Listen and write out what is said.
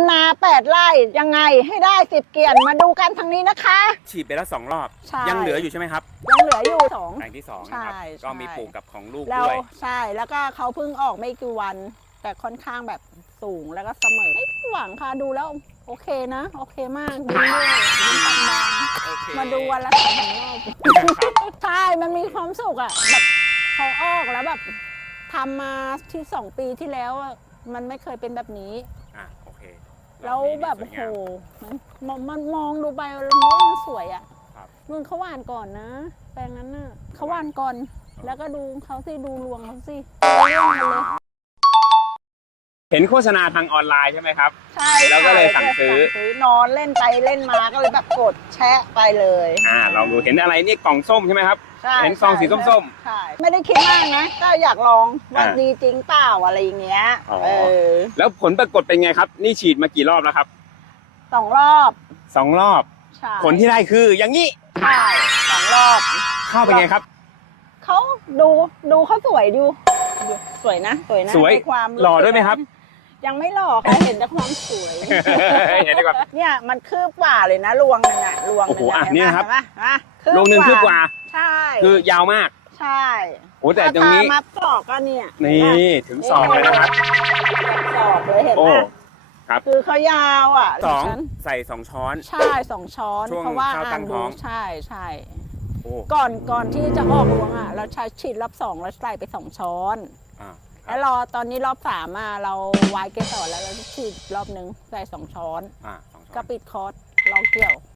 ำนาแปดไร่ยังไงให้ได้สิบเกียนมาดูกันทางนี้นะคะ ฉีดไปแล้วสองรอบ ใช่ ยังเหลืออยู่ใช่ไหมครับยังเหลืออยู่สอง แปลงที่สองนะครับ ใช่ก็มีใช่ ปลูกกับของลูกแล้วด้วย ใช่แล้วก็เขาเพิ่งออกไม่กี่วัน แต่ค่อนข้างแบบสูงแล้วก็เสมอไม่หวังค่ะดูแล้วโอเคนะ โอเคมากดีเลยดีปังบางโอเคมาดูวันละสองรอบใช่มันมีความสุขอะแบบเขาออกแล้วแบบทำมาที่สองปีที่แล้วอะมันไม่เคยเป็นแบบนี้ อะโอเค แล้วแบบสโอ้วยโหงามมันมันมันมองดูไปแล้วมันว่ามันสวยอะครับ นุ่นเขาหวานก่อนนะ แปลงนั้นน่ะเขาหวานก่อน แล้วก็ดูเขาสิดูรวงเขาสิเรื่องมันเลย เห็นโฆษณาทางออนไลน์ใช่ไหมครับ ใช่แล้วก็เลยใช่สั่งซื้อนอนเล่นไปเล่นมาก็เลยแบบกดแชะไปเลยอ่าลองดูเห็นอะไรนี่กล่องส้มใช่ไหมครับ ใช่เห็นซองสีส้มใช่ไม่ได้คิดมากนะก็อยากลองว่าอ่าดีจริงเปล่าอะไรอย่างเงี้ยอ๋อ เออแล้วผลปรากฏเป็นไงครับ นี่ฉีดมากี่รอบแล้วครับสองรอบสองรอบ ใช่ผลที่ได้คืออย่างนี้ใช่สองรอบเข้าเป็นไงครับ เขาดูดูเขาสวยดูดูสวยนะสวยนะสวยในความรู้หล่อด้วยไหมครับ ยังไม่หล่อค่ะเห็นแต่ความสวย เห็นดีกว่าเนี่ยมันคืบกว่าเลยนะรวงหนึ่งอะรวงหนึ่งโอ้โหอะเห็เนี่ยนะครับเห็นปะเห็นปะลงหนึ่งคืบกว่า ใช่คือยาวมากใช่โอ้แต่ตรงนี้ถ้ามัดศอกก็เนี่ยนี่ถึงสองเลยนะครับศอกเลยเห็นโอ้ ไหมครับ คือเขายาวอะสองฉันใส่สองช้อน ใช่สองช้อนช่วงเพราะว่าข้าวตั้อ่านงดูท้อง ใช่ใช่โอ้ก่อนก่อนที่จะออกรวงอะเราใช้ฉีดรอบสองเราใส่ไปสองช้อน อ่าครั แล้บวรอตอนนี้รอบสามอะเราวายเกสรแล้วเราฉีดรอบหนึ่งใส่สองช้อน อ่าสองช้ก็อนปิดคอร์สเราเกี่ยว